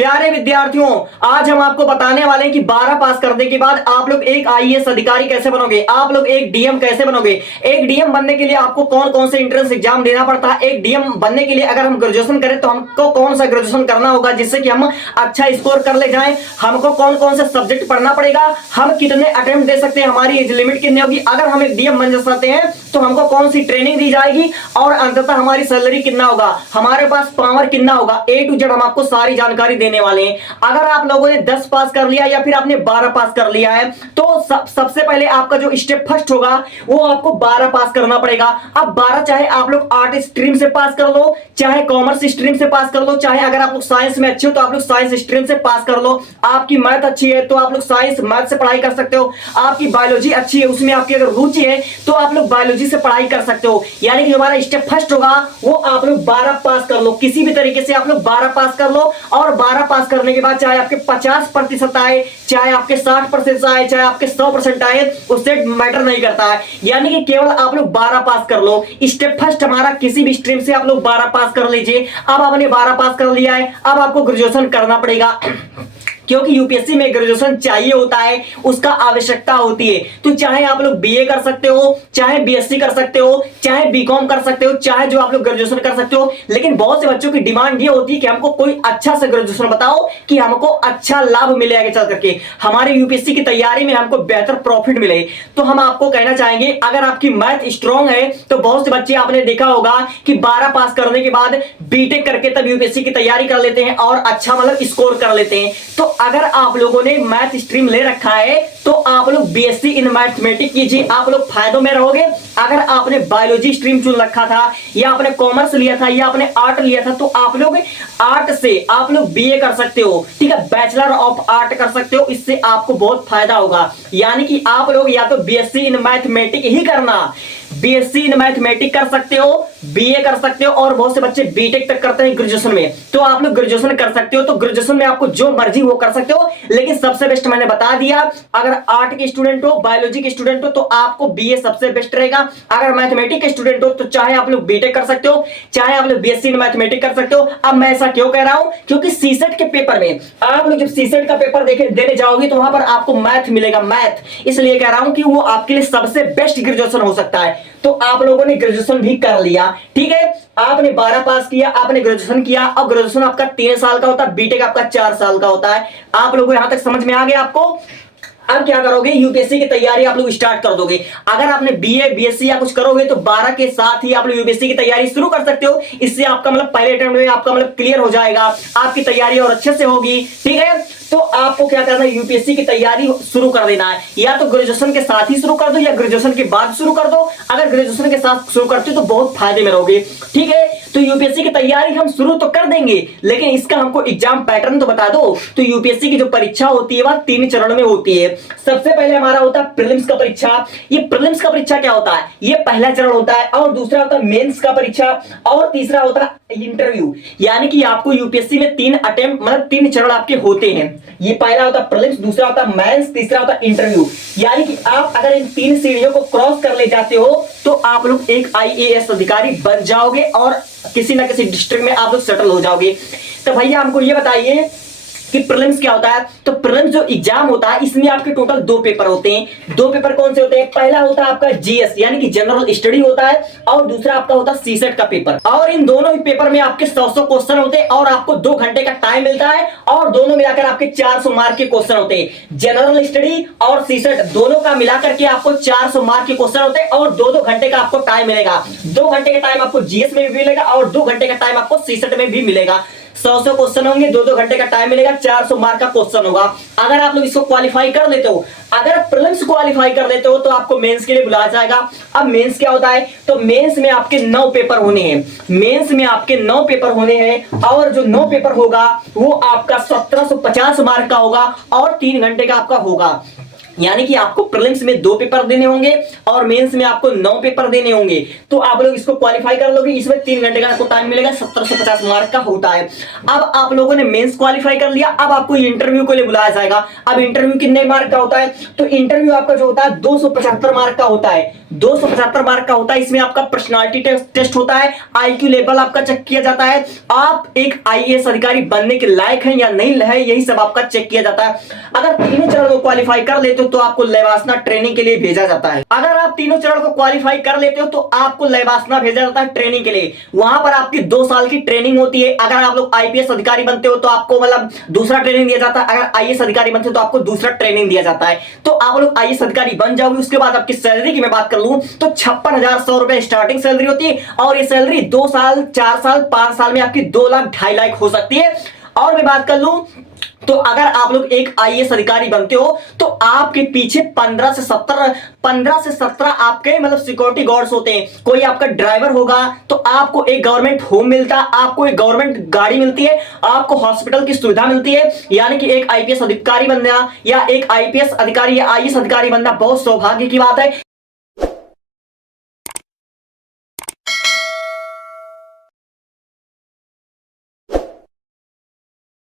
प्यारे विद्यार्थियों, आज हम आपको बताने वाले हैं कि 12 पास करने के बाद आप लोग एक आईएएस अधिकारी कैसे बनोगे, आप लोग एक डीएम कैसे बनोगे। एक डीएम बनने के लिए आपको कौन कौन से एंट्रेंस एग्जाम देना पड़ता है। एक डीएम बनने के लिए अगर हम ग्रेजुएशन करें तो हमको कौन सा ग्रेजुएशन करना होगा जिससे कि हम अच्छा स्कोर कर ले जाएं। हमको कौन कौन से सब्जेक्ट पढ़ना पड़ेगा, हम कितने अटेम्प्ट दे सकते हैं, हमारी एज लिमिट कितनी होगी, अगर हम एक डीएम बन सकते हैं तो हमको कौन सी ट्रेनिंग दी जाएगी और अंततः हमारी सैलरी कितना होगा, हमारे पास पावर कितना होगा। ए टू जेड हम आपको सारी जानकारी देने वाले हैं। अगर आप लोगों ने 10 पास कर लिया या फिर आपने 12 पास कर लिया है तो सबसे पहले आपका जो स्टेप फर्स्ट होगा वो आपको 12 पास करना पड़ेगा। अब 12 चाहे आप लोग आर्ट स्ट्रीम से पास कर लो, चाहे कॉमर्स स्ट्रीम से पास कर लो, चाहे अगर आप लोग साइंस में अच्छे हो तो आप लोग साइंस स्ट्रीम से पास कर लो। आपकी मैथ अच्छी है तो आप लोग साइंस मैथ से पढ़ाई कर सकते हो। आपकी बायोलॉजी अच्छी है, उसमें आपकी अगर रुचि है तो आप लोग बायोलॉजी से पढ़ाई कर सकते हो। यानी कि हमारा स्टेप फर्स्ट होगा वो आप लोग 12 पास कर लो, किसी भी तरीके से आप लोग 12 पास कर लो। और 12 पास करने के बाद चाहे आपके 50% आए, चाहे आपके 60% आए, चाहे आपके 100% आए, उससे मैटर नहीं करता है। यानी कि केवल आप लोग 12 पास कर लो। स्टेप फर्स्ट हमारा किसी भी स्ट्रीम से आप लोग 12 पास कर लीजिए। अब आपने 12 पास कर लिया है, अब आपको ग्रेजुएशन करना पड़ेगा क्योंकि यूपीएससी में ग्रेजुएशन चाहिए होता है, उसका आवश्यकता होती है। तो चाहे आप लोग बीए कर सकते हो, चाहे बीएससी कर सकते हो, चाहे बीकॉम कर सकते हो, चाहे जो आप लोग ग्रेजुएशन कर सकते हो। लेकिन बहुत से बच्चों की डिमांड ये होती है कि हमको कोई अच्छा सा ग्रेजुएशन बताओ कि हमको अच्छा लाभ मिले आगे चल करके, हमारे यूपीएससी की तैयारी में हमको बेहतर प्रॉफिट मिले। तो हम आपको कहना चाहेंगे अगर आपकी मैथ स्ट्रांग है तो बहुत से बच्चे आपने देखा होगा कि 12 पास करने के बाद बीटेक करके तब यूपीएससी की तैयारी कर लेते हैं और अच्छा मतलब स्कोर कर लेते हैं। तो अगर आप लोगों ने मैथ स्ट्रीम ले रखा है तो आप लोग बीएससी इन मैथमेटिक्स कीजिए, आप लोग फायदों में रहोगे। अगर आपने बायोलॉजी स्ट्रीम चुन रखा था या आपने कॉमर्स लिया था या आपने आर्ट लिया था तो आप लोग आर्ट से आप लोग बीए कर सकते हो, ठीक है, बैचलर ऑफ आर्ट कर सकते हो। इससे आपको बहुत फायदा होगा। यानी कि आप लोग या तो बीएससी इन मैथमेटिक्स ही करना, बीएससी इन मैथमेटिक्स कर सकते हो, बीए कर सकते हो, और बहुत से बच्चे बीटेक तक करते हैं ग्रेजुएशन में, तो आप लोग ग्रेजुएशन कर सकते हो। तो ग्रेजुएशन में आपको जो मर्जी वो कर सकते हो, लेकिन सबसे बेस्ट मैंने बता दिया, अगर आर्ट के स्टूडेंट हो, बायोलॉजी के स्टूडेंट हो तो आपको बीए सबसे बेस्ट रहेगा। अगर मैथमेटिक्स के स्टूडेंट हो तो चाहे आप लोग बीटेक कर सकते हो, चाहे आप लोग बीएससी इन मैथमेटिक्स कर सकते हो। अब मैं ऐसा क्यों कह रहा हूं, क्योंकि सीसेट के पेपर में आप लोग जब सीसेट का पेपर देने जाओगे तो वहां पर आपको मैथ मिलेगा, मैथ, इसलिए कह रहा हूं कि वो आपके लिए सबसे बेस्ट ग्रेजुएशन हो सकता है। तो आप लोगों ने ग्रेजुएशन भी कर लिया, ठीक है, आपने 12 पास किया, आपने ग्रेजुएशन किया। अब ग्रेजुएशन आपका 3 साल का होता है, बीटेक आपका 4 साल का होता है। आप लोगों को यहां तक समझ में आ गया आपको। अब क्या करोगे, यूपीएससी की तैयारी आप लोग स्टार्ट कर दोगे। अगर आपने बीए बीएससी या कुछ करोगे तो 12 के साथ ही आप लोग यूपीएससी की तैयारी शुरू कर सकते हो। इससे आपका मतलब पहले अटेम्प्ट में आपका मतलब क्लियर हो जाएगा, आपकी तैयारी और अच्छे से होगी, ठीक है। तो आपको क्या करना है, यूपीएससी की तैयारी शुरू कर देना है। या तो ग्रेजुएशन के साथ ही शुरू कर दो या ग्रेजुएशन के बाद शुरू कर दो। अगर ग्रेजुएशन के साथ शुरू करते हो तो बहुत फायदे में रहोगे, ठीक है। तो यूपीएससी की तैयारी हम शुरू तो कर देंगे, लेकिन इसका हमको एग्जाम पैटर्न तो बता दो। तो यूपीएससी की जो परीक्षा होती है वह 3 चरण में होती है। सबसे पहले हमारा होता है प्रीलिम्स का परीक्षा। ये प्रीलिम्स का परीक्षा क्या होता है, ये पहला चरण होता है, और दूसरा होता है मेंस का परीक्षा, और तीसरा होता है इंटरव्यू। यानी कि आपको यूपीएससी में 3 अटेम्प्ट मतलब 3 चरण आपके होते हैं। ये पहला होता है प्रीलिम्स, दूसरा होता है मेंस, तीसरा होता है इंटरव्यू। यानी कि आप अगर इन 3 सीढ़ियों को क्रॉस कर ले जाते हो तो आप लोग एक आईएएस अधिकारी बन जाओगे और किसी ना किसी डिस्ट्रिक्ट में आप लोग सेटल हो जाओगे। तो भैया हमको ये बताइए कि प्रीलिम्स क्या होता है। तो प्रीलिम्स जो एग्जाम होता है इसमें आपके टोटल 2 पेपर होते हैं। 2 पेपर कौन से होते हैं, पहला होता है आपका जीएस यानी कि जनरल स्टडी होता है, और दूसरा आपका होता है सीसेट का पेपर। और इन दोनों ही पेपर में आपके 100 क्वेश्चन होते हैं और आपको 2 घंटे का टाइम मिलता है, और दोनों मिलाकर आपके 400 मार्क के क्वेश्चन होते हैं। जनरल स्टडी और सीसेट दोनों का मिलाकर के आपको 400 मार्क के क्वेश्चन होते हैं और 2-2 घंटे का आपको टाइम मिलेगा। 2 घंटे का टाइम आपको जीएस में भी मिलेगा और 2 घंटे का टाइम आपको सीसेट में भी मिलेगा। 100 क्वेश्चन होंगे, 2-2 घंटे का टाइम मिलेगा, 400 मार्क का क्वेश्चन होगा। अगर आप लोग इसको क्वालिफाई कर लेते हो, अगर प्रीलिम्स क्वालिफाई कर लेते हो तो आपको मेंस के लिए बुलाया जाएगा। अब मेंस क्या होता है, तो मेंस में आपके 9 पेपर होने हैं। मेंस में आपके 9 पेपर होने हैं, और जो 9 पेपर होगा वो आपका 1750 मार्क का होगा और 3 घंटे का आपका होगा। यानी कि आपको प्रीलिम्स में 2 पेपर देने होंगे और मेंस में आपको 9 पेपर देने होंगे। तो आप लोग इसको क्वालिफाई कर लोगे, इसमें 3 घंटे का आपको टाइम मिलेगा, 1750 मार्क का होता है। अब आप लोगों ने मेंस क्वालिफाई कर लिया, अब आपको इंटरव्यू के लिए बुलाया जाएगा। अब इंटरव्यू कितने मार्क का होता है, तो इंटरव्यू आपका जो होता है 275 मार्क का होता है। 275 मार्क का होता है। इसमें आपका पर्सनालिटी टेस्ट होता है, आईक्यू लेवल आपका चेक किया जाता है, आप एक आईएएस अधिकारी बनने के लायक हैं या नहीं है, यही सब आपका चेक किया जाता है। अगर तीनों चरण को क्वालिफाई कर लेते हो तो आपको लेवासना ट्रेनिंग के लिए भेजा जाता है। अगर आप तीनों चरण को क्वालिफाई कर लेते हो तो आपको लेवासना भेजा जाता है ट्रेनिंग के लिए। वहां पर आपकी 2 साल की ट्रेनिंग होती है। अगर आप लोग आईपीएस अधिकारी बनते हो तो आपको मतलब दूसरा ट्रेनिंग दिया जाता है, अगर आईएएस अधिकारी बनते हो तो आपको दूसरा ट्रेनिंग दिया जाता है। तो आप लोग आईएएस अधिकारी बन जाओगे, उसके बाद आपकी सैलरी की मैं बात कर लूं तो 56,100 रुपए स्टार्टिंग सैलरी होती है, और ये सैलरी 2 साल 4 साल 5 साल में आपकी 2 लाख 2.5 लाख हो सकती है। और मैं बात कर लूं तो अगर आप लोग एक आईएएस अधिकारी बनते हो तो आपके पीछे 15 से 17 आपके मतलब सिक्योरिटी गार्ड्स होते हैं। कोई आपका ड्राइवर होगा तो आपको एक गवर्नमेंट होम मिलता है, आपको एक गवर्नमेंट गाड़ी मिलती है, आपको हॉस्पिटल की सुविधा मिलती है। यानी कि एक आईपीएस अधिकारी बनना या एक आईपीएस अधिकारी या आईएएस अधिकारी बनना बहुत सौभाग्य की बात है।